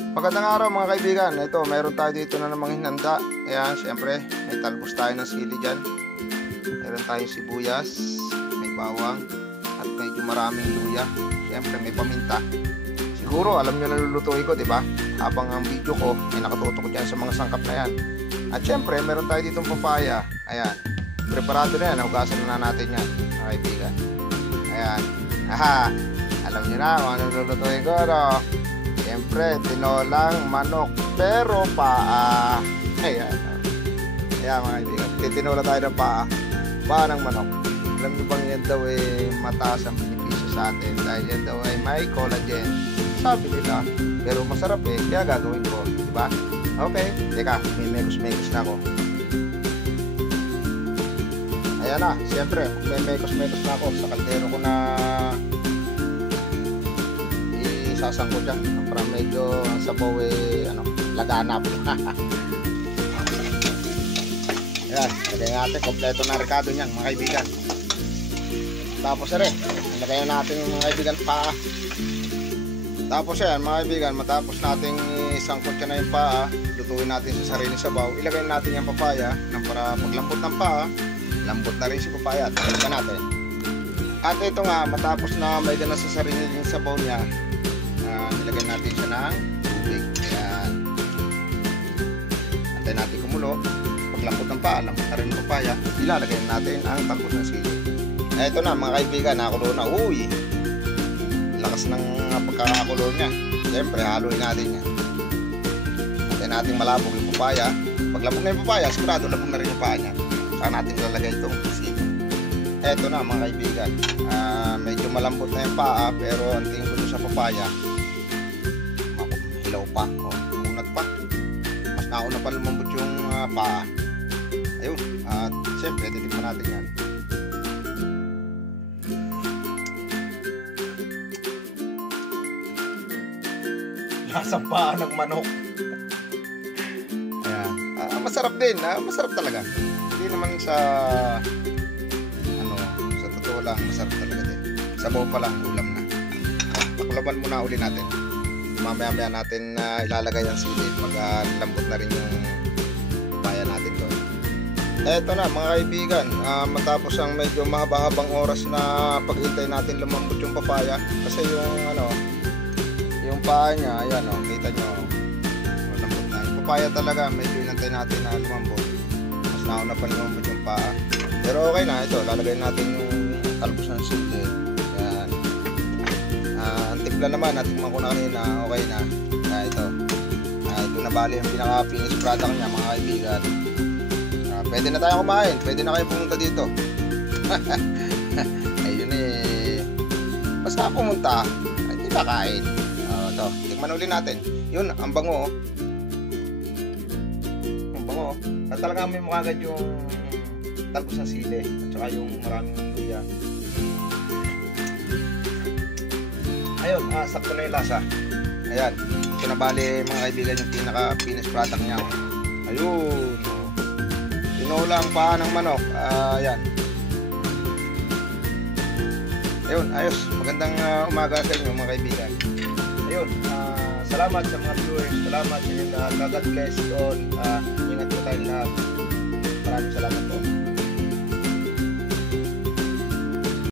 Magandang araw mga kaibigan. Ito, meron tayo dito na namang hinanda. Ayan, syempre, may talbos tayo ng sili dyan. Meron tayong sibuyas, may bawang, at medyo maraming luya. Syempre, may paminta. Siguro, alam nyo na lulutuin ko, diba? Habang ang video ko, ay nakatutok dyan sa mga sangkap na yan. At syempre, meron tayo ditong papaya. Ayan, preparado na yan. Hugasan na natin yan, mga kaibigan. Ayan. Aha, alam nyo na kung ano lulutuin ko, no? Siyempre, tinolang manok pero paa. Ayan. Ayan mga kaibigan, titinola tayo ng paa ng manok. Alam nyo bang yan daw mataas ang benepisyo sa atin dahil yan daw ay may collagen, sabi nila. Pero masarap kaya gagawin ko, diba? Okay, teka, may mekos na ako. Ayan na, siyempre, may mekos na ako sa kaldero ko na sasangko dyan para medyo ang sabaw laganap. Ayan, lagay natin kompleto na rekado nyan mga kaibigan. Tapos lagay natin mga kaibigan paa. Tapos yan mga kaibigan, matapos natin isangkot yan na yung paa, lutuin natin sa sarili sabaw, ilagay natin yung papaya nang para paglambot ng paa, lambot na rin si papaya at ilagay natin. At ito nga, matapos na may gana sa sarili yung sabaw niya, nilagyan natin siya ng tubig. Ayan. Antay natin kumulo. Paglambot ng paa, lambot na rin ng papaya, ilalagay natin ang talbos ng sili. Ito na mga kaibigan, nakakulo na. Uy! Lakas ng pagkakakulo niya. Siyempre, haluin natin yan. Antay natin malabog yung papaya. Paglambot na yung papaya, sigurado labog na rin yung paa niya. Saka natin ilalagay itong sili. Ito na mga kaibigan. Medyo malambot na yung paa, pero ang tingin ko sa papaya, hilaw pa, unat pa, mas nauna pa lumambot yung paa. Ayun, at siyempre titikman natin yan. Lasang paa ng manok. Ayan, masarap din, masarap talaga. Hindi naman sa sa totoo lang, masarap talaga din. Sabaw pa lang, ulam na. Pakulaban muna uli natin. Mamaya natin ilalagay ang sili pag lambot na rin yung papaya natin doon. Eto na mga kaibigan, matapos ang medyo mahaba-habang oras na paghintay natin lumambot yung papaya, kasi yung paa niya, ayan kita nyo, lambot na yung papaya talaga. Medyo inantay natin na lumambot, mas nauna pa lumambot yung paa, pero okay na. Ito, lalagay natin yung talbos ng sili. Ang timpla naman, natikman ko na kanina, okay na. Ito na bali ang pinaka-finish product niya mga kaibigan. Pwede na tayo kumain, pwede na kayo pumunta dito. Ayun basta pumunta, hindi kakain. Ito, tikman ulit natin. Yun, ang bango. Ang bango. Talaga may mukagad yung talbos ng sili at saka yung maraming luya. Ayun, sakto na yung lasa. Ayan, ito na bali mga kaibigan yung pinaka-finish product niya. Ayun, tinola ang paa ng manok. Ayan. Ayun, ayos. Magandang umaga sa inyo mga kaibigan. Ayun, salamat sa mga viewers. Salamat sa inyo lahat. God bless all. Ingat po tayong lahat. Maraming salamat po.